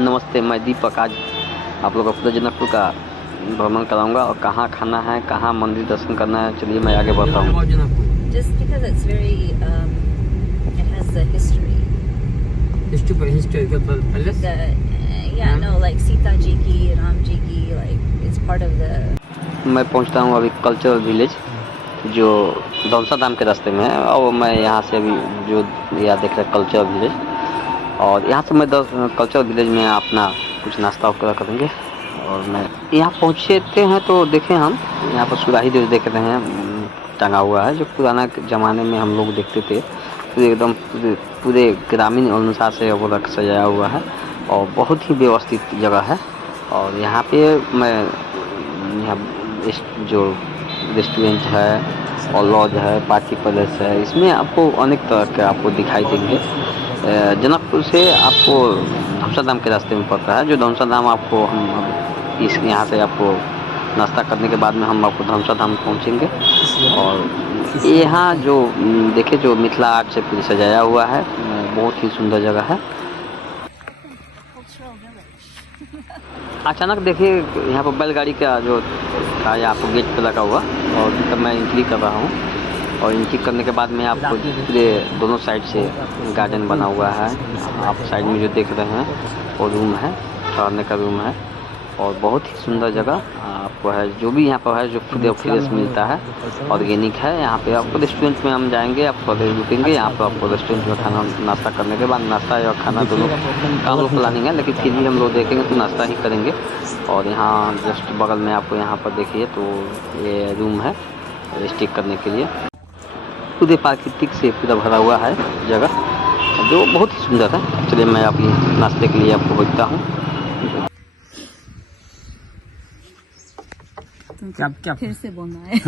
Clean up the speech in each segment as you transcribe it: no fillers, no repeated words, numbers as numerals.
नमस्ते, मैं दीपक। आज आप लोग को पूरे जनकपुर का भ्रमण कराऊंगा और कहाँ खाना है, कहाँ मंदिर दर्शन करना है। चलिए मैं आगे बढ़ता हूँ। Just because it's very, it has the history. Historical palace. No, like Sita ji ki, Ram ji ki, like it's part of the. मैं पहुँचता हूँ अभी कल्चरल विलेज, जो दौलसा धाम के रास्ते में है। और मैं यहाँ से अभी जो यहाँ देख रहे हैं कल्चरल विलेज, और यहाँ से मैं कल्चरल विलेज में अपना कुछ नाश्ता वगैरह करेंगे। और मैं यहाँ पहुँचते हैं तो देखें हम यहाँ पर सुराही जो देख रहे हैं टंगा हुआ है, जो पुराना ज़माने में हम लोग देखते थे। पूरे एकदम पूरे ग्रामीण अनुसार से वो रख सजाया हुआ है और बहुत ही व्यवस्थित जगह है। और यहाँ पे मैं यहाँ जो रेस्टोरेंट है और लॉज है, पार्टी पैलेस है, इसमें आपको अनेक तरह के आपको दिखाई देंगे। जनकपुर से आपको धमसा धाम के रास्ते में पड़ता है, जो धमसा धाम आपको हम इस यहाँ से आपको नाश्ता करने के बाद में हम आपको धमसा धाम पहुँचेंगे। और यहाँ जो देखे जो मिथिला आर्ट से पूरी सजाया हुआ है, बहुत ही सुंदर जगह है। अचानक देखिए यहाँ पर बैलगाड़ी का जो था आपको गेट पर लगा हुआ, और तब मैं एंट्री कर रहा हूँ। और एंट्री करने के बाद में आपको पूरे दोनों साइड से गार्डन बना हुआ है। आप साइड में जो देख रहे हैं वो रूम है, ठहरने का रूम है। और बहुत ही सुंदर जगह आपको है। जो भी यहाँ पर है जो फ्रेश मिलता है, ऑर्गेनिक है। यहाँ पे आपको रेस्टोरेंट में हम जाएंगे, आप थोड़ी रुकेंगे यहाँ पर। आपको रेस्टोरेंट में खाना नाश्ता करने के बाद, नाश्ता या खाना दोनों का हम लोग प्लानिंग है, लेकिन फिर भी हम लोग देखेंगे तो नाश्ता ही करेंगे। और यहाँ जस्ट बगल में आपको यहाँ पर देखिए तो ये रूम है स्टे करने के लिए। पूरे प्राकृतिक से पूरा भरा हुआ है जगह, जो बहुत ही सुंदर है। चलिए मैं अभी नाश्ते के लिए आपको भेजता हूँ। क्या फिर से बोलना है।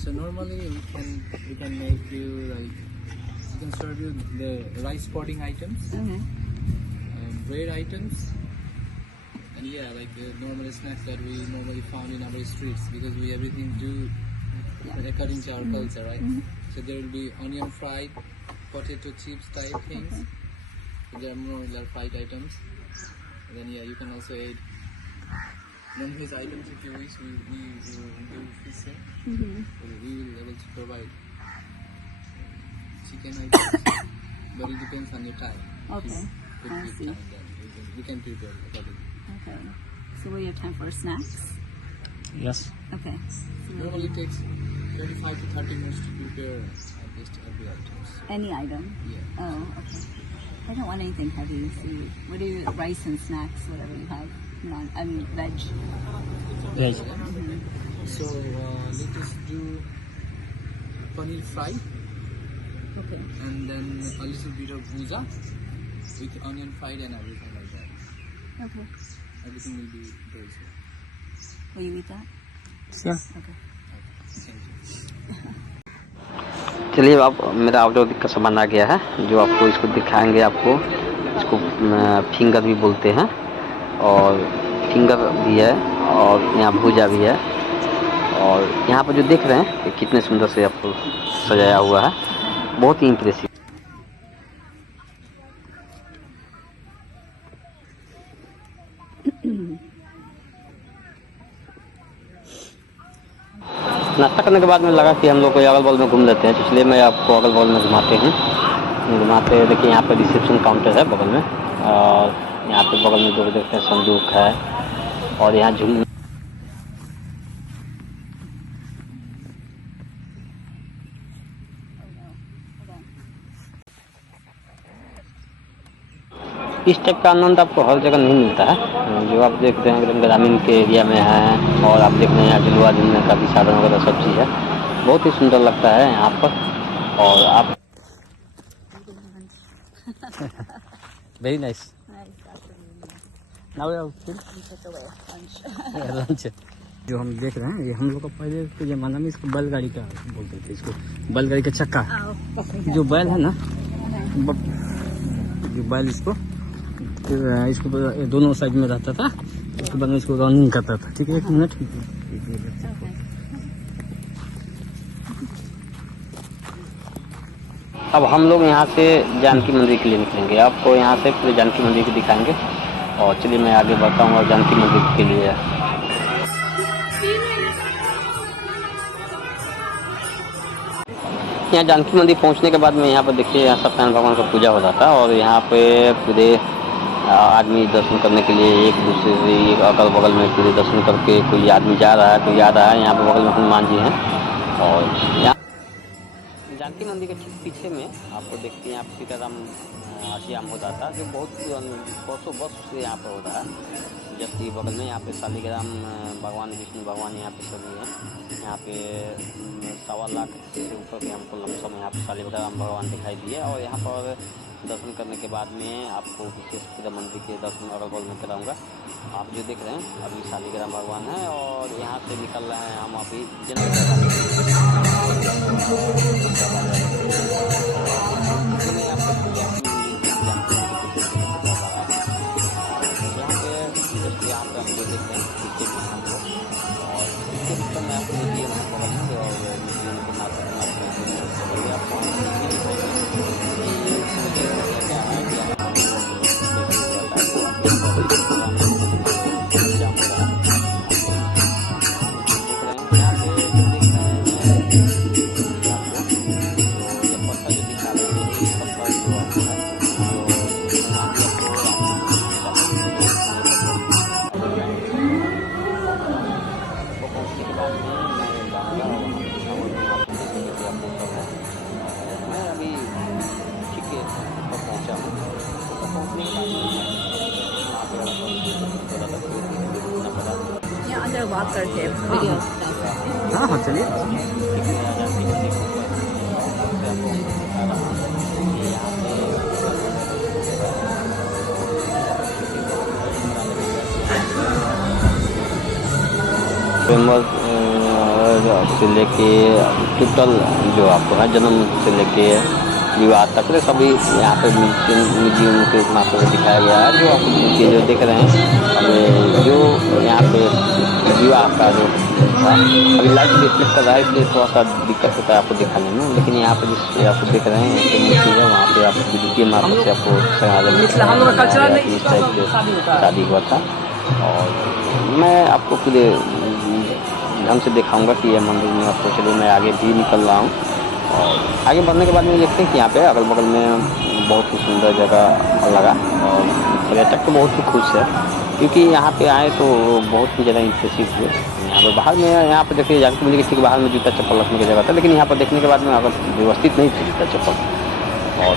So normally we can make you like we can serve you the rice pudding items, bread items, and like the normal snacks that we normally found in our streets, because we everything do according to our culture, right? So there will be onion fried, potato chips type things. So there are more like fried items. And then you can also add non-veg items if you wish. We do fishing. We will able to provide chicken items, but it depends on your time. Okay. If you have time, then we can prepare accordingly. Okay. So we have time for snacks. Yes. Okay. Normally it takes 25 to 30 minutes to prepare at least every item. Any item. Yeah. Oh, okay. I don't want anything heavy. So what do you rice and snacks, whatever you have. Veg. Veg. So let us do paneer fry. Okay. And then a little bit of bhuja with onion fried and everything like that. Okay. Everything will be very good. Will you eat that? Yeah. Okay. Thank you. चलिए अब मेरा outdoor का सामान आ गया है, जो आपको इसको दिखाएंगे। आपको इसको फिंगर भी बोलते हैं, और फिंगर भी है, और यहाँ भुजा भी है। और यहाँ पर जो देख रहे हैं कि कितने सुंदर से आपको सजाया हुआ है, बहुत ही इम्प्रेसिव। नाश्ता करने के बाद में लगा कि हम लोग को अगल बगल में घूम लेते हैं, इसलिए मैं आपको अगल बगल में घुमाते हैं। देखिए यहाँ पर रिसेप्शन काउंटर है बगल में, और यहाँ पे बगल में जो देखते हैं संदूक है, और यहाँ झूम इस टाइप का आनंद आपको हर जगह नहीं मिलता है। जो आप देखते हैं एकदम ग्रामीण के एरिया में है, और आप देख रहे हैं यहाँ झुलवा झूलने का भी साधन वगैरह सब चीज़ है। बहुत ही सुंदर लगता है यहाँ पर। और आप वेरी नाइस। लंच जो हम देख रहे हैं, ये हम लोग का पहले के ज़माना में इसको बैलगाड़ी का बोलते थे। इसको बैलगाड़ी का चक्का, जो बैल है ना, जो बैल इसको दोनों साइड में रहता था, उसके बाद में इसको रनिंग करता था। ठीक है, 1 मिनट। अब हम लोग यहाँ से जानकी मंदिर के लिए निकलेंगे। आपको यहाँ से पूरे जानकी मंदिर को दिखाएंगे। और चलिए मैं आगे बढ़ता हूँ और जानकी मंदिर के लिए। यहाँ जानकी मंदिर पहुँचने के बाद में यहाँ पर देखिए यहाँ सत्यनारायण भगवान का पूजा हो जाता है और यहाँ पे पूरे आदमी दर्शन करने के लिए एक दूसरे से एक अगल बगल में पूरे दर्शन करके कोई आदमी जा रहा है कोई आ रहा है। यहाँ पे बगल में हनुमान जी हैं और यहाँ जानकी मंदिर के ठीक पीछे में आपको देखते हैं आप सीताराम आश्रम हो जाता है जो बहुत वर्षों वर्ष से यहाँ पर हो रहा है। जस्ट ये बगल में यहाँ पे शालिग्राम भगवान विष्णु भगवान यहाँ पे सभी हैं। यहाँ पे 1.25 लाख से ऊपर के हमको लमसम यहाँ पे शालिग्राम भगवान दिखाई दिए और यहाँ पर दर्शन करने के बाद में आपको विशेष पूरा मंदिर के दर्शन अगल बगल में कराऊंगा। आप जो देख रहे हैं अभी शालिग्राम भगवान है और यहाँ से निकल रहे हैं हम अभी यहाँ पे हम जो देख रहे हैं पीछे भी हम लोग और इसके ऊपर मैं आपको म्यूजियम है बगल से और म्यूजियम के माध्यम से आपको क्या है अंदर बात करते हैं वीडियो। हाँ हाँ चलिए। फेमस से लेके टोटल जो आपको है जन्म से लेके विवाह तक सभी यहाँ पे म्यूजियम के माध्यम से दिखाया गया है। जो आप जो देख रहे हैं जो यहाँ पे विवाह का जो था अभी लाइट रिफ्लेक्ट कर रहा है इसलिए थोड़ा सा दिक्कत होता है आपको दिखाने में। लेकिन यहाँ पे जिस आपको देख रहे हैं मूर्ति है वहाँ पे आप विद्युतीय माध्यम से आपको इस टाइप से शादी हुआ था। और मैं आपको पूरे ढंग से दिखाऊंगा कि यह मंदिर में आपको। चलिए मैं आगे भी निकल रहा हूँ और आगे बढ़ने के बाद में देखते हैं कि यहाँ पे अगल बगल में बहुत ही सुंदर जगह लगा और पर्यटक तो बहुत ही खुश है क्योंकि यहाँ पे आए तो बहुत ही ज़्यादा इंप्रेसिव हुए। यहाँ पे बाहर में यहाँ पे देखिए जानकी मंदिर के ठीक बाहर में जूता चप्पल रखने की जगह था लेकिन यहाँ पर देखने के बाद में अगर व्यवस्थित नहीं थी जूता चप्पल। और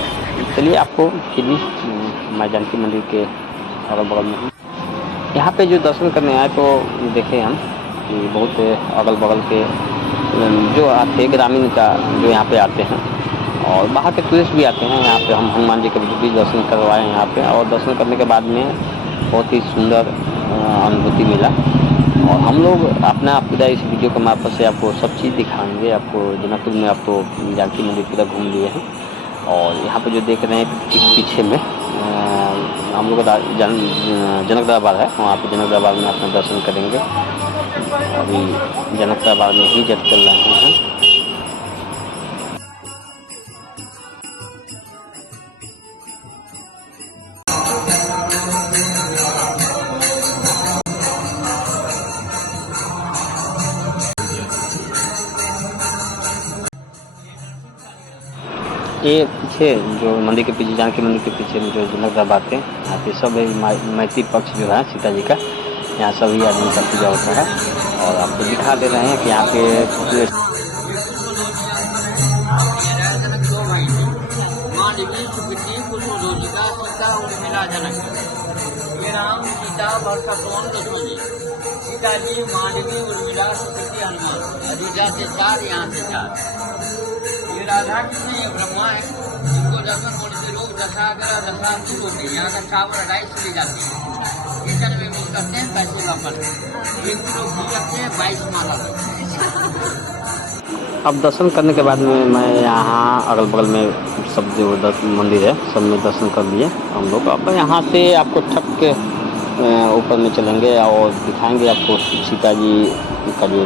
चलिए आपको फिर भी मैं जानकी मंदिर के अगल बगल में हूँ। यहाँ पे जो दर्शन करने आए तो देखे हम कि बहुत अगल बगल के जो आते हैं ग्रामीण का जो यहाँ पे आते हैं और बाहर के टूरिस्ट भी आते हैं। यहाँ पे हम हनुमान जी के भी दर्शन करवाए यहाँ पे और दर्शन करने के बाद में बहुत ही सुंदर अनुभूति मिला। और हम लोग अपना पूरा इस वीडियो के मार्फत से आपको सब चीज़ दिखाएंगे। आपको जनकपुर में आपको जानकी मंदिर पूरा घूम लिए हैं और यहाँ पे जो देख रहे हैं ठीक पीछे में हम लोग का जनक दरबार है। वहाँ पे जनक दरबार में अपना दर्शन करेंगे। अभी जनक दरबार में ही जब चल रहे हैं। ये पीछे जो मंदिर के पीछे जानकी मंदिर के पीछे में जो जनक दरबार थे यहाँ पे सब मैत्री पक्ष जो है सीता जी का यहाँ सभी आदमी का पूजा होता है। और आपको दिखा दे रहे हैं कि यहाँ पे सीता जी मानवी उर्मिला सुकृति हनुमान अयोध्या से 4 यहाँ से 4। ये राधा कृष्ण ये ब्रह्मा है जिनको दर्शन होने से लोग दशाग्रह दशांति होते हैं। यहाँ का चावल राइस चली जाती है। किचन में मिल करते हैं पैसे वापस एक लोग करते हैं 22 माला। अब दर्शन करने के बाद में मैं यहाँ अगल बगल में सब जो मंदिर है सब में दर्शन कर लिए हम लोग। अब यहाँ से आपको ठक के ऊपर में चलेंगे और दिखाएंगे आपको सीता जी का जो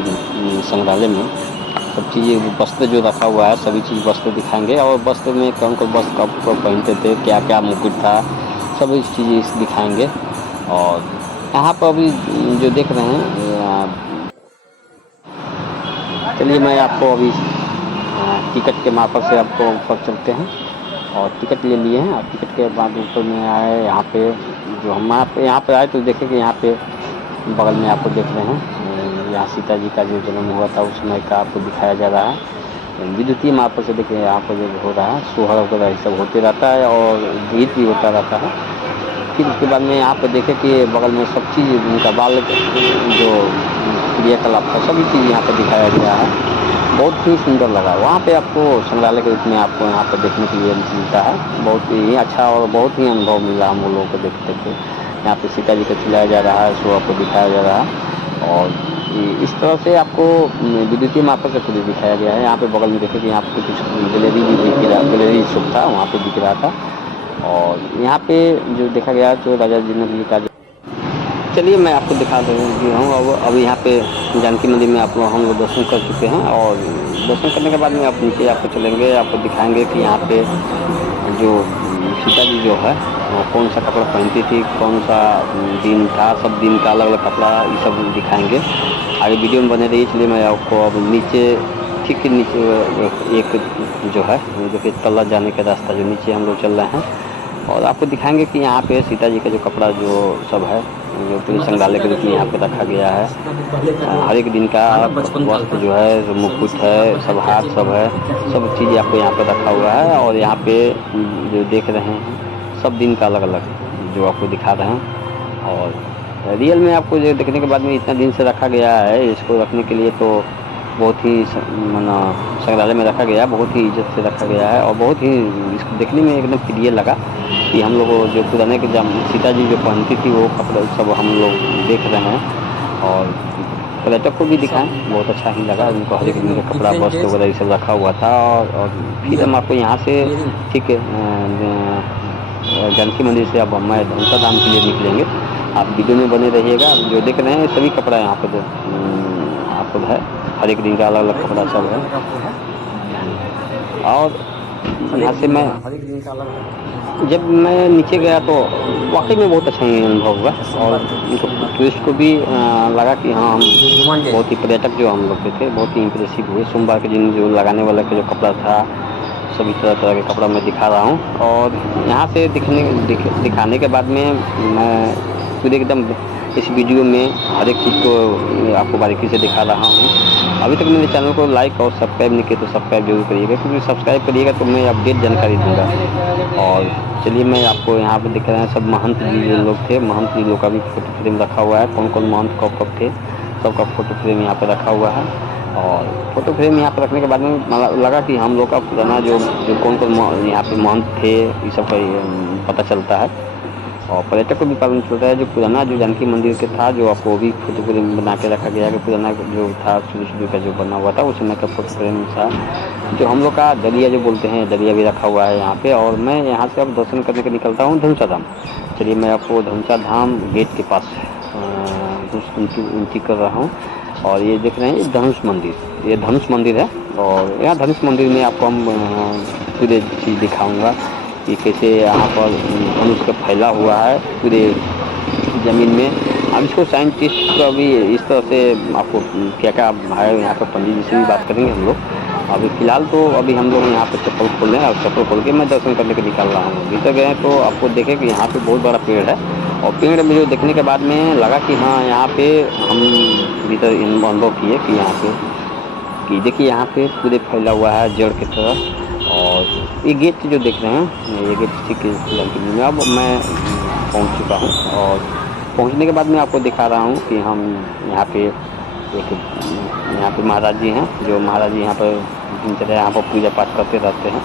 संग्रहालय में सब चीज़ें वस्त्र जो रखा हुआ है सभी चीज़ वस्त्र दिखाएंगे। और वस्त्र में कौन कौन वस्त्र कब पहनते थे क्या क्या मुकुट था सभी चीज़ें दिखाएंगे। और यहाँ पर अभी जो देख रहे हैं, चलिए मैं आपको अभी टिकट के मार्फत से आपको ऊपर चलते हैं और टिकट ले लिए हैं। और टिकट के बाद ऊपर में आए, यहाँ पे जो हम यहाँ पे आए तो देखें कि यहाँ पे बगल में आपको देख रहे हैं, यहाँ सीता जी का जो जन्म हुआ था उस समय का आपको दिखाया जा रहा है। विद्युतीय मार्फत से देखिए यहाँ पर जो हो रहा है, सोहर वगैरह सब होते रहता है और गीत भी होता रहता है। फिर उसके बाद में यहाँ पर देखें कि बगल में सब चीज़ उनका बाल जो क्रियाकलाप था सभी चीज़ यहाँ पर दिखाया गया है। बहुत ही सुंदर लगा। वहाँ पे आपको संग्रहालय के रूप में आपको यहाँ पर देखने के लिए मिलता है। बहुत ही अच्छा और बहुत ही अनुभव मिला हम लोगों को देखते थे। यहाँ पे सीता जी को चिल्लाया जा रहा है, शो आपको दिखाया जा रहा है और इस तरह से आपको विद्युतीय मार्फत से खुद दिखाया गया है। यहाँ पे बगल में देखिए कि यहाँ पे कुछ गैलरी भी दिख रहा, गैलरी शॉप था वहाँ पे दिख रहा था। और यहाँ पे जो देखा गया तो राजा जनक जी का, चलिए मैं आपको दिखा रही हूँ। अब यहाँ पे जानकी मंदिर में हम लोग दर्शन कर चुके हैं और दर्शन करने के बाद में आप नीचे आपको चलेंगे, आपको दिखाएंगे कि यहाँ पे जो सीता जी जो है वो कौन सा कपड़ा पहनती थी, कौन सा दिन था, सब दिन का अलग अलग कपड़ा ये सब दिखाएंगे। आगे वीडियो में बने रहिए। चलिए मैं आपको अब नीचे, ठीक के नीचे एक जो है देखिए तला जाने का रास्ता, जो नीचे हम लोग चल रहे हैं और आपको दिखाएंगे कि यहाँ पे सीता जी का जो कपड़ा जो सब है, जो पूरे संग्रहालय के रूप में यहाँ पे रखा गया है। हर एक दिन का वस्त्र जो है, मुकुट है, सब हार सब है, सब चीज़ आपको यहाँ पे रखा हुआ है। और यहाँ पे जो देख रहे हैं सब दिन का अलग अलग जो आपको दिखा रहे हैं। और रियल में आपको जो देखने के बाद में इतना दिन से रखा गया है, इसको रखने के लिए तो बहुत ही संग्रहालय में रखा गया, बहुत ही इज्जत से रखा गया है और बहुत ही इसको देखने में एकदम प्रिय लगा कि हम लोग जो पुराने के सीता जी जो पहनती थी वो कपड़े सब हम लोग देख रहे हैं और पर्यटक को भी दिखाएं। बहुत अच्छा ही लगा, उनको हर एक दिन का कपड़ा वस्त्र वगैरह ये सब रखा हुआ था। और फिर हम आपको यहाँ से ठीक जानकी मंदिर से अब मैं धनुषा धाम के लिए निकलेंगे। आप वीडियो में बने रहिएगा। जो देख रहे हैं सभी कपड़ा यहाँ पर आपको है, हर एक दिन का अलग अलग कपड़ा सब है। और यहाँ से मैं जब मैं नीचे गया तो वाकई में बहुत अच्छा ही अनुभव हुआ और टूरिस्ट को भी लगा कि हाँ हम बहुत ही पर्यटक जो हम लोग थे बहुत ही इम्प्रेसिव हुए। सोमवार के दिन जो लगाने वाला का जो कपड़ा था, सभी तरह तरह के कपड़ा मैं दिखा रहा हूँ। और यहाँ से दिखाने के बाद में मैं पूरे एकदम इस वीडियो में हर एक चीज़ को आपको बारीकी से दिखा रहा हूँ। अभी तक मेरे चैनल को लाइक और सब्सक्राइब नहीं किया तो सब्सक्राइब जरूर करिएगा, क्योंकि सब्सक्राइब करिएगा तो मैं अपडेट जानकारी दूँगा। और चलिए मैं आपको यहाँ पे दिख रहे हैं सब महंत जी जो लोग थे, महंत जी लोग का भी फोटो फ्रेम रखा हुआ है। कौन कौन महंत कब कब थे सबका फोटो फ्रेम यहाँ पर रखा हुआ है। और फोटो फ्रेम यहाँ पर रखने के बाद में लगा कि हम लोग का पुराना जो कौन कौन यहाँ पे महंत थे ये सब का पता चलता है और पर्यटक को भी पता चलता है। जो पुराना जो जानकी मंदिर के था जो आपको भी फोटो फ्रेम बना के रखा गया कि पुराना जो था शुरू का जो बना हुआ था उस समय का फोटो फ्रेम था। जो हम लोग का दरिया जो बोलते हैं, दरिया भी रखा हुआ है यहाँ पे। और मैं यहाँ से अब दर्शन करने के निकलता हूँ धनुषा धाम। चलिए मैं आपको धनुषा धाम गेट के पास एंट्री कर रहा हूँ। और ये देख रहे हैं धनुष मंदिर, ये धनुष मंदिर है। और यहाँ धनुष मंदिर में आपको हम पूरे चीज़ दिखाऊंगा कि कैसे यहाँ पर धनुष का फैला हुआ है पूरे ज़मीन में। अब इसको साइंटिस्ट का भी इस तरह से आपको क्या क्या है, यहाँ पर पंडित जी से भी बात करेंगे हम लोग। अभी फ़िलहाल तो अभी हम लोग यहाँ पर चप्पल खोल रहे हैं और चप्पल खोल के मैं दर्शन करने के निकल रहा हूँ। भीतर गए तो आपको देखें कि यहाँ पे बहुत बड़ा पेड़ है और पेड़ में जो देखने के बाद में लगा कि हाँ यहाँ पे हम भीतर अनुभव किए कि यहाँ पे कि देखिए यहाँ पे पूरे फैला हुआ है जड़ की तरह। और ये गेट जो देख रहे हैं ये गेट ठीक है। अब मैं पहुँच चुका हूँ और पहुँचने के बाद में आपको दिखा रहा हूँ कि हम यहाँ पे यहाँ पे महाराज जी हैं, जो महाराज जी यहाँ पर दिनचर्या यहाँ पर पूजा पाठ करते रहते हैं।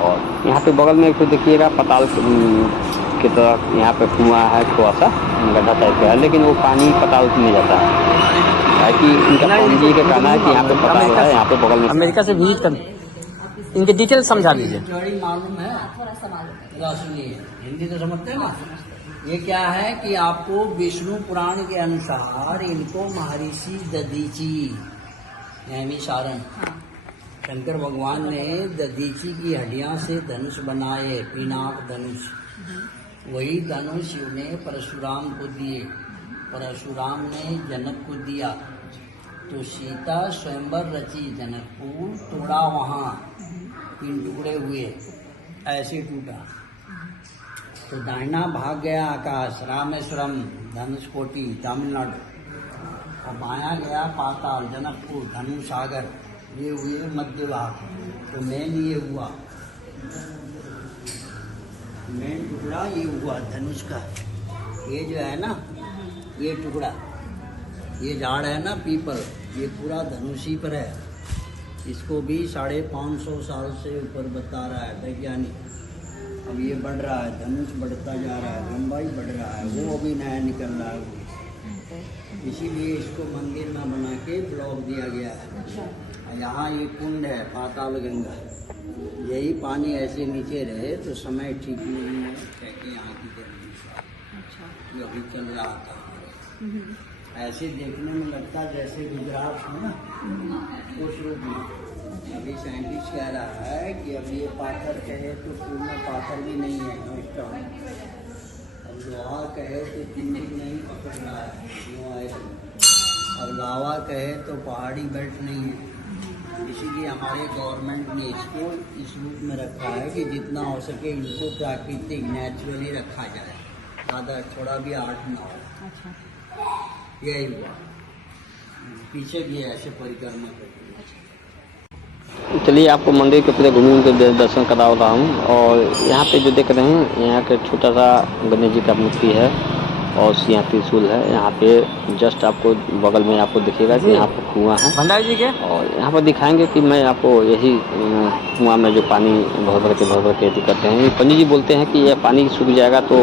और यहाँ पे बगल में एक तो देखिएगा पताल की तरह यहाँ पे कुआं है, थोड़ा सा गड्ढा टाइप का है, लेकिन वो पानी पताल में जाता है कि इनका पंडित जी का कहना है कि यहाँ पे पताल है। यहाँ पे बगल में अमेरिका से विजिट कर, इनके डिटेल समझा लीजिए। मालूम है, थोड़ा सा मालूम है। सुनिए, हिंदी तो समझते हैं ना। ये क्या है कि आपको विष्णु पुराण के अनुसार इनको महर्षि दधीची यानी सारण शंकर भगवान ने दधीची की हड्डियां से धनुष बनाए, पिनाक धनुष। वही धनुष शिव ने परशुराम को दिए, परशुराम ने जनक को दिया। तो सीता स्वयंवर रची, जनकपुर तोड़ा, वहाँ 3 टुकड़े हुए, ऐसे टूटा। तो दाहिना भाग गया आकाश, रामेश्वरम, धनुषकोटि, तमिलनाडु, और बायां गया पाताल, जनकपुर, धनु सागर, ये हुए मध्य भाग। तो मेन ये हुआ, मेन टुकड़ा ये हुआ धनुष का। ये जो है ना, ये टुकड़ा, ये झाड़ है ना पीपल, ये पूरा धनुषी पर है। इसको भी 550 साल से ऊपर बता रहा है वैज्ञानिक। अब ये बढ़ रहा है, धनुष बढ़ता जा रहा है, लंबाई बढ़ रहा है, वो अभी नया निकल रहा है। इसीलिए इसको मंदिर में बना के ब्लॉक दिया गया है। यहाँ ये कुंड है, पाताल गंगा, यही पानी ऐसे नीचे रहे तो समय ठीक नहीं है, कहते यहाँ की गर्मी जो अभी चल रहा था। ऐसे देखने में लगता जैसे गुजरात है ना, उस रूप में। अभी साइंटिस्ट कह रहा है कि अब ये पाथर कहे तो पूर्ण पाथर भी नहीं है, अब लोहा कहे तो चिंतित नहीं पकड़ रहा है, अब लावा कहे तो पहाड़ी बेल्ट नहीं है। इसीलिए हमारे गवर्नमेंट ने इसको इस रूप में रखा है कि जितना हो सके इनको प्राकृतिक नेचुरली रखा जाए, ज़्यादा थोड़ा भी आर्ट ना हो। अच्छा। यही हुआ, पीछे भी ऐसे परिक्रमा करते। चलिए आपको मंदिर के पूरे घूम के दर्शन करा रहा हूँ। और यहाँ पे जो देख रहे हैं, यहाँ के छोटा सा गणेश जी का मूर्ति है और यहाँ त्रिशूल है। यहाँ पे जस्ट आपको बगल में आपको दिखेगा कि यहाँ पर कुआं है भंडारी जी के, और यहाँ पर दिखाएंगे कि मैं आपको यही कुआं में जो पानी भर के करते हैं। पंडित जी बोलते हैं कि यह पानी सूख जाएगा तो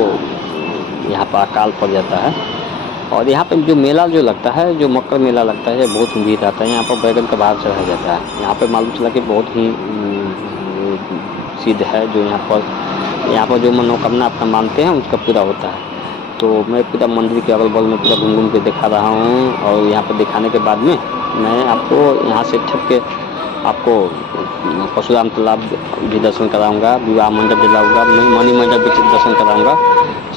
यहाँ पर अकाल पड़ जाता है। और यहाँ पे जो मेला जो लगता है, जो मकर मेला लगता है, बहुत भीड़ आता है। यहाँ पर बैगन का भार चढ़ाया जाता है। यहाँ पे मालूम चला कि बहुत ही सिद्ध है, जो यहाँ पर जो मनोकामना अपना मानते हैं उसका पूरा होता है। तो मैं पूरा मंदिर के अगल बगल में पूरा घूम के दिखा रहा हूँ। और यहाँ पर दिखाने के बाद में मैं आपको यहाँ से छप के आपको परशुराम तालाब भी दर्शन कराऊंगा, विवाह मंडप दिलाऊंगा, मणि मंडप भी दर्शन कराऊंगा,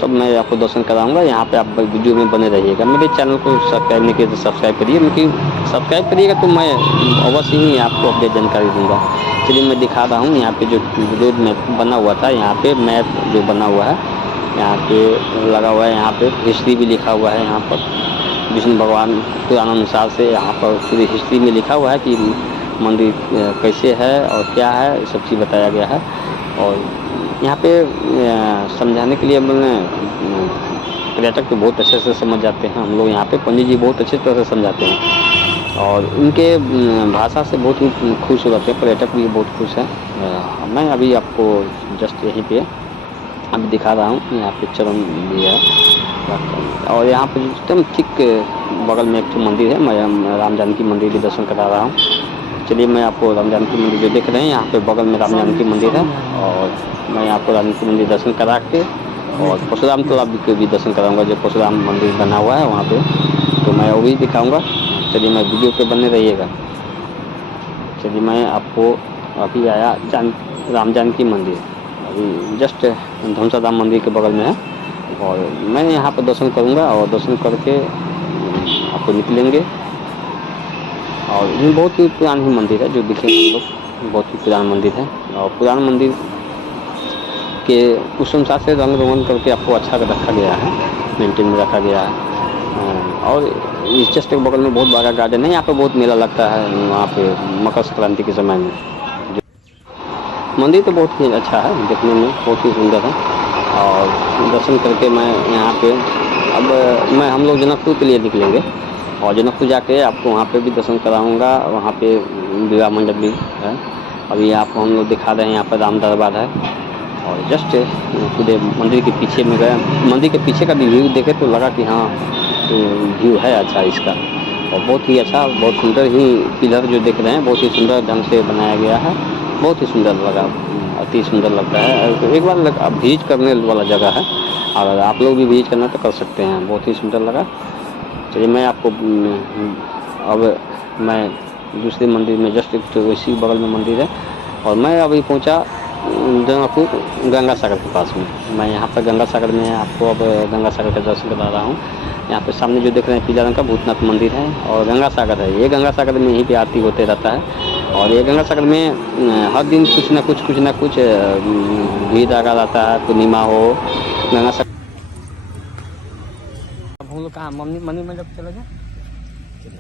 सब मैं आपको दर्शन कराऊंगा। यहाँ पे आप वीडियो में बने रहिएगा। मेरे चैनल को सब्सक्राइब नहीं किया तो सब्सक्राइब करिए, क्योंकि सब्सक्राइब करिएगा तो मैं अवश्य ही आपको अपडेट जानकारी दूंगा। चलिए मैं दिखा रहा हूँ। यहाँ पे जो रोड मैप बना हुआ था, यहाँ पे मैप जो बना हुआ है, यहाँ पे लगा हुआ है। यहाँ पे हिस्ट्री भी लिखा हुआ है। यहाँ पर विष्णु भगवान पुराण अनुसार से यहाँ पर पूरी हिस्ट्री में लिखा हुआ है कि मंदिर कैसे है और क्या है, ये सब चीज़ बताया गया है। और यहाँ पे समझाने के लिए मैंने पर्यटक तो बहुत अच्छे से समझ जाते हैं। हम लोग यहाँ पे पंडित जी बहुत अच्छे तरह से समझाते हैं और उनके भाषा से बहुत ही खुश हो जाते हैं। पर्यटक भी बहुत खुश हैं। मैं अभी आपको जस्ट यहीं पे अभी दिखा रहा हूँ। यहाँ पे चरण भी है और यहाँ पे एकदम ठीक बगल में एक मंदिर है। मैं राम जानकी मंदिर भी दर्शन करा रहा हूँ। चलिए मैं आपको राम जानकी मंदिर जो देख रहे हैं, यहाँ पे बगल में राम जानकी मंदिर है और मैं आपको राम जानकी मंदिर दर्शन करा के और परशुराम तालाब के भी दर्शन कराऊंगा, जो परशुराम मंदिर बना हुआ है वहाँ पे, तो मैं वो भी दिखाऊंगा। चलिए मैं वीडियो पे बने रहिएगा। चलिए मैं आपको अभी आया राम जानकी मंदिर, अभी जस्ट धनुषा धाम मंदिर के बगल में है और मैं यहाँ पर दर्शन करूँगा और दर्शन करके आपको निकलेंगे। और ये बहुत ही पुरानी मंदिर है जो दिखेंगे हम लोग, बहुत ही पुराना मंदिर है। और पुराना मंदिर के उस अनुसार से रंग रोगन करके आपको अच्छा रखा गया है, मेंटेन में रखा गया है। और इस जस्ट के बगल में बहुत बड़ा गार्डन है। यहाँ पे बहुत मेला लगता है वहाँ पे मकर संक्रांति के समय में। मंदिर तो बहुत ही अच्छा है, देखने में बहुत ही सुंदर है। और दर्शन करके मैं यहाँ पे अब हम लोग जनकपुर के लिए निकलेंगे और जनकपुर जाके आपको वहाँ पे भी दर्शन कराऊंगा। वहाँ पे विवाह मंडप भी है। अभी आपको हम लोग दिखा रहे हैं, यहाँ पर राम दरबार है और जस्ट पूरे मंदिर के पीछे में गए। मंदिर के पीछे का भी व्यू देखे तो लगा कि हाँ व्यू है अच्छा इसका, और बहुत ही अच्छा, बहुत सुंदर ही पिलर जो देख रहे हैं बहुत ही सुंदर ढंग से बनाया गया है। बहुत ही सुंदर लगा, अति सुंदर लगता है। एक बार विजिट करने वाला जगह है, अगर आप लोग भी विजिट करना तो कर सकते हैं। बहुत ही सुंदर लगा। चलिए मैं आपको अब मैं दूसरे मंदिर में जस्ट एक वैसी बगल में मंदिर है और मैं अभी पहुंचा जंगापुर गंगा सागर के पास में। मैं यहाँ पर गंगा सागर में आपको अब गंगा सागर का दर्शन करा रहा हूँ। यहाँ पे सामने जो देख रहे हैं पीला रंग का भूतनाथ मंदिर है और गंगा सागर है। ये गंगा सागर में यहीं पे आरती होते रहता है और ये गंगा सागर में हर दिन कुछ ना कुछ भीड़ लगा रहता है। पूर्णिमा हो गंगा सागर। अब हम लोग कहाँ मंदिर में जब चले जाए,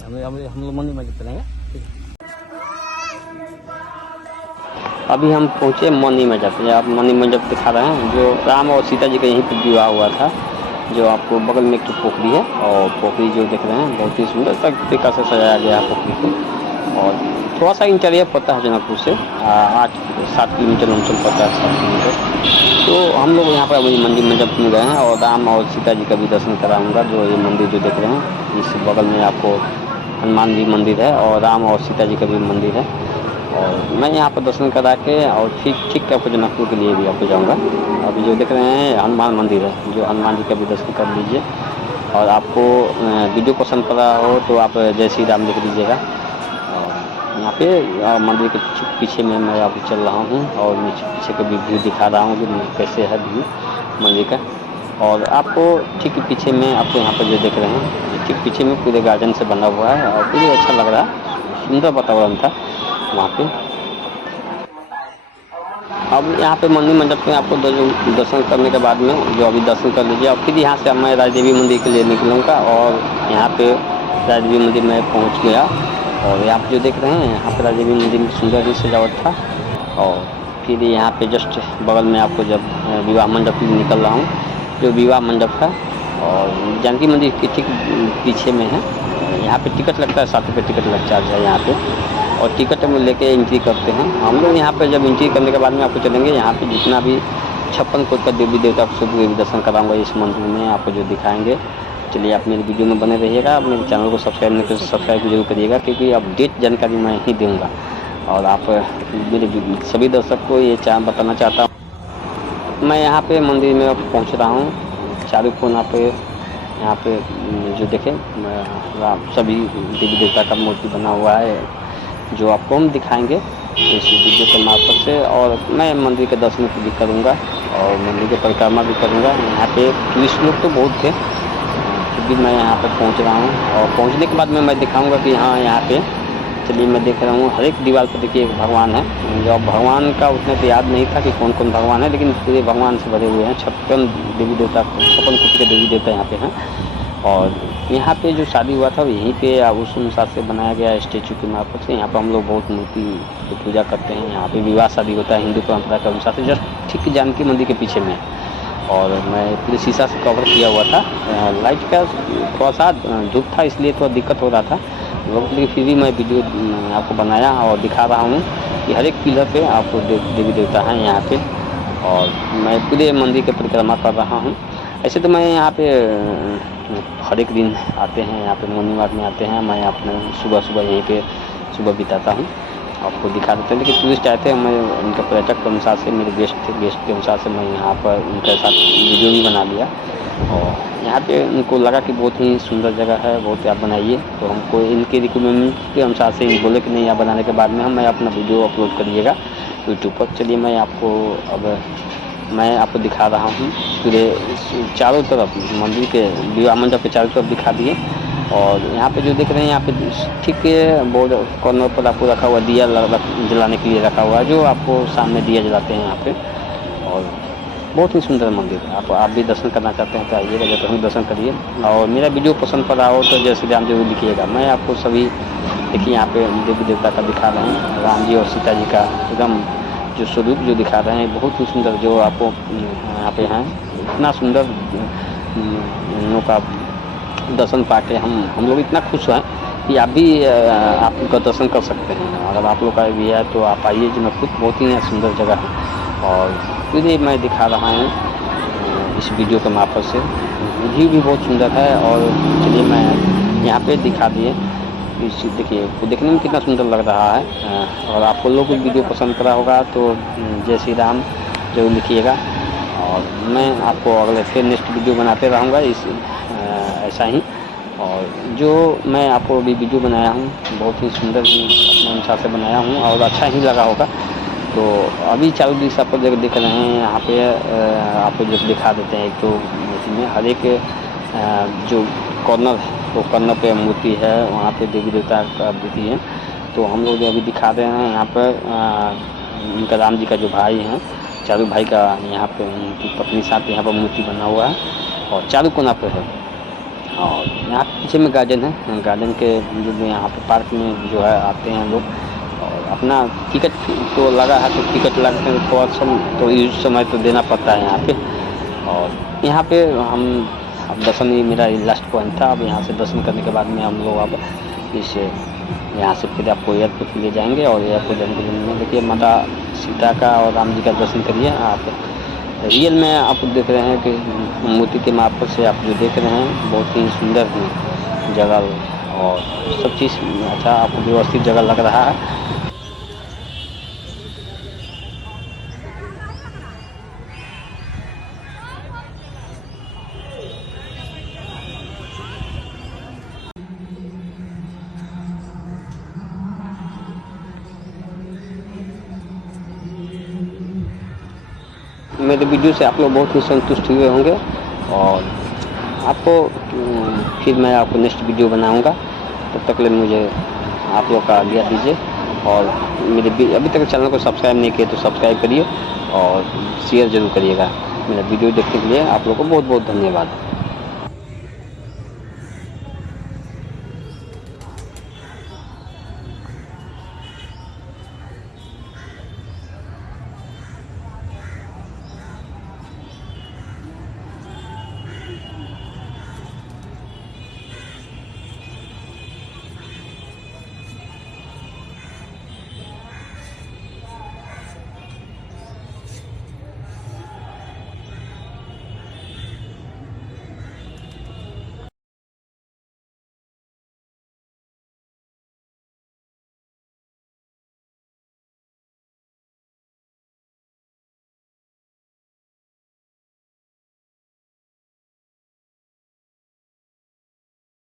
चलिए हम लोग मंदिर में जब चलेंगे। अभी हम पहुँचे मनी मंडप। आप मनी मंडप दिखा रहे हैं जो राम और सीता जी का यहीं पर विवाह हुआ था। जो आपको बगल में एक तो पोखरी है और पोखरी जो देख रहे हैं बहुत ही सुंदर तरीका से सजाया गया है पोखरी को। और थोड़ा सा इंटीरियर पड़ता है जनकपुर से 8-7 किलोमीटर लमसम पड़ता है, 7 किलोमीटर। तो हम लोग यहाँ पर अभी मंदिर मंडप में गए हैं और राम और सीता जी का भी दर्शन कराऊँगा। जो ये मंदिर जो देख रहे हैं इस बगल में आपको हनुमान जी मंदिर है और राम और सीता जी का भी मंदिर है। और मैं यहाँ पर दर्शन करा के और ठीक आपको जनकपुर के लिए भी आपको जाऊँगा। अभी जो देख रहे हैं हनुमान मंदिर है, जो हनुमान जी का भी दर्शन कर लीजिए। और आपको वीडियो पसंद पड़ा हो तो आप जय श्री राम लिख दीजिएगा। और यहाँ पे मंदिर के पीछे में मैं आपको चल रहा हूँ और पीछे का भी व्यू दिखा रहा हूँ कि कैसे है व्यू मंदिर का। और आपको ठीक पीछे में आपको यहाँ पर जो देख रहे हैं ठीक पीछे में पूरे गार्डन से बना हुआ है और पूरे अच्छा लग रहा है, सुंदर वातावरण था वहाँ पे। अब यहाँ पे मंदिर मंडप में आपको दर्शन करने के बाद में जो अभी दर्शन कर लीजिए और फिर यहाँ से मैं राजदेवी मंदिर के लिए निकलूँगा। और यहाँ पे राजदेवी मंदिर में पहुँच गया और यहाँ पे जो देख रहे हैं यहाँ पे राजदेवी मंदिर में सुंदर ही सजावट था। और फिर यहाँ पे जस्ट बगल में आपको जब विवाह मंडप के लिए निकल रहा हूँ, जो विवाह मंडप है और जानकी मंदिर के ठीक पीछे में है। यहाँ पे टिकट लगता है, 7 रुपये टिकट लग चार्ज है यहाँ पे और टिकट में लेके एंट्री करते हैं हम लोग। यहाँ पे जब एंट्री करने के बाद में आपको चलेंगे यहाँ पे जितना भी 56 कोट का देवी देवता सब भी दर्शन कराऊंगा इस मंदिर में, आपको जो दिखाएंगे। चलिए आप मेरे वीडियो में बने रहिएगा। आप मेरे चैनल को सब्सक्राइब नहीं कर सब्सक्राइब जरूर करिएगा क्योंकि अपडेट जानकारी मैं ही दूँगा। और आप मेरे सभी दर्शक को ये बताना चाहता हूँ मैं यहाँ पे मंदिर में पहुँच रहा हूँ। चारों कोना पे यहाँ पे जो देखें सभी देवी देवता का मूर्ति बना हुआ है जो आपको हम दिखाएंगे इस वीडियो के मार्फत से। और मैं मंदिर के दर्शन भी करूँगा और मंदिर की परिक्रमा भी करूँगा। यहाँ पे टूरिस्ट लोग तो बहुत थे, फिर भी मैं यहाँ पर पहुँच रहा हूँ और पहुँचने के बाद में मैं दिखाऊँगा कि हाँ यहाँ पे चलिए मैं देख रहा हूँ हर एक दीवार पर देखिए एक भगवान है। जो भगवान का उतना तो याद नहीं था कि कौन कौन भगवान है, लेकिन पूरे भगवान से भरे हुए हैं। 56 देवी देवता 56 कोटि के देवी देवता यहाँ पे हैं। और यहाँ पे जो शादी हुआ था यहीं पे उस अनुसार से बनाया गया स्टेचू के मार्फत से। यहाँ पर हम लोग बहुत मूर्ति की पूजा करते हैं। यहाँ पे विवाह शादी होता है हिंदू परंपरा के अनुसार से, जस्ट ठीक जानकी मंदिर के पीछे में। और मैं पूरे शीशा से कवर किया हुआ था, लाइट का थोड़ा सा धूप था इसलिए थोड़ा दिक्कत हो रहा था, लेकिन फिर भी मैं वीडियो आपको बनाया और दिखा रहा हूँ कि हर एक पिलर पे आपको देवी देवता हैं यहाँ पे। और मैं पूरे मंदिर की परिक्रमा कर रहा हूँ। ऐसे तो मैं यहाँ पे हर एक दिन आते हैं, यहाँ पे मॉर्निंग वॉक में आते हैं। मैं अपने सुबह यहीं पे सुबह बिताता हूँ, आपको दिखा देते हैं। लेकिन टूरिस्ट आए थे, मैं उनके पर्यटक के अनुसार से मेरे गेस्ट थे, गेस्ट के अनुसार से मैं यहाँ पर उनके साथ वीडियो भी बना लिया। और यहाँ पे उनको लगा कि बहुत ही सुंदर जगह है, बहुत आप बनाइए। तो हमको इनके रिक्वायरमेंट के अनुसार से बोले कि नहीं, आप बनाने के बाद में मैं अपना वीडियो अपलोड करिएगा यूट्यूब पर। चलिए मैं आपको दिखा रहा हूँ पूरे चारों तरफ मंदिर के विवाह मंडप के चारों तरफ दिखा दिए। और यहाँ पे जो देख रहे हैं यहाँ पे ठीक बोर्ड कॉर्नर पर आपको रखा हुआ दिया जलाने के लिए रखा हुआ है, जो आपको सामने दिया जलाते हैं यहाँ पे। और बहुत ही सुंदर मंदिर है। आप भी दर्शन करना चाहते हैं तो आइएगा, जब हम दर्शन करिए। और मेरा वीडियो पसंद पड़ा हो तो जय श्री राम जरूर लिखिएगा। मैं आपको सभी देखिए यहाँ पे देवी देवता का दिखा रहे हैं, राम जी और सीता जी का एकदम जो स्वरूप जो दिखा रहे हैं बहुत ही सुंदर, जो आपको यहाँ पे हैं। इतना सुंदर लोगों का दर्शन पाके हम लोग इतना खुश हैं कि आप भी आपका दर्शन कर सकते हैं। अगर आप लोग का भी है तो आप आइए, जनकपुर बहुत ही सुंदर जगह है। और फिर मैं दिखा रहा हूँ इस वीडियो के मार्फत से, व्यू भी बहुत सुंदर है। और चलिए मैं यहाँ पे दिखा दिए, देखिए देखने में कितना सुंदर लग रहा है। और आपको लोग वीडियो पसंद करा होगा तो जय श्री राम जरूर लिखिएगा। और मैं आपको अगले फिर नेक्स्ट वीडियो बनाते रहूँगा ऐसा ही। और जो मैं आपको अभी वीडियो बनाया हूँ बहुत ही सुंदर ही अपने अनुसार से बनाया हूँ और अच्छा ही लगा होगा। तो अभी चालू दृश्य आप जगह देख रहे हैं यहाँ पे आपको जो दिखा देते हैं। एक तो मूर्ति में हर एक जो कॉर्नर है वो कॉर्नर पे मूर्ति है, वहाँ पे देवी देवता का मूर्ति है। तो हम लोग अभी दिखा रहे हैं यहाँ पर उनका राम जी का जो भाई हैं चारू भाई का यहाँ पे उनकी पत्नी साथ यहाँ पर मूर्ति बना हुआ है और चारू कोना पे है। और यहाँ पीछे में गार्डन है, गार्डन के जो यहाँ पे पार्क में जो है आते हैं लोग और अपना टिकट तो लगा है, तो टिकट लगते हैं थोड़ा सा तो इस समय तो देना पड़ता है यहाँ पे। और यहाँ पे हम अब दर्शन ही मेरा लास्ट पॉइंट था। अब यहाँ से दर्शन करने के बाद में हम लोग अब इस यहाँ से फिर आपको एयरपोर्ट ले जाएंगे और एयरपोर्ट जाने के लिए देखिए माता सीता का और राम जी का दर्शन करिए। आप रियल में आप देख रहे हैं कि मूर्ति के मार्फत से आप जो देख रहे हैं बहुत ही सुंदर जगह और सब चीज़ अच्छा आपको व्यवस्थित जगह लग रहा है। मेरे वीडियो से आप लोग बहुत ही संतुष्ट हुए होंगे और आपको फिर मैं आपको नेक्स्ट वीडियो बनाऊंगा। तब तक ले मुझे आप लोग का आज्ञा दीजिए और मेरे अभी तक चैनल को सब्सक्राइब नहीं किए तो सब्सक्राइब करिए और शेयर ज़रूर करिएगा। मेरा वीडियो देखने के लिए आप लोग को बहुत बहुत धन्यवाद।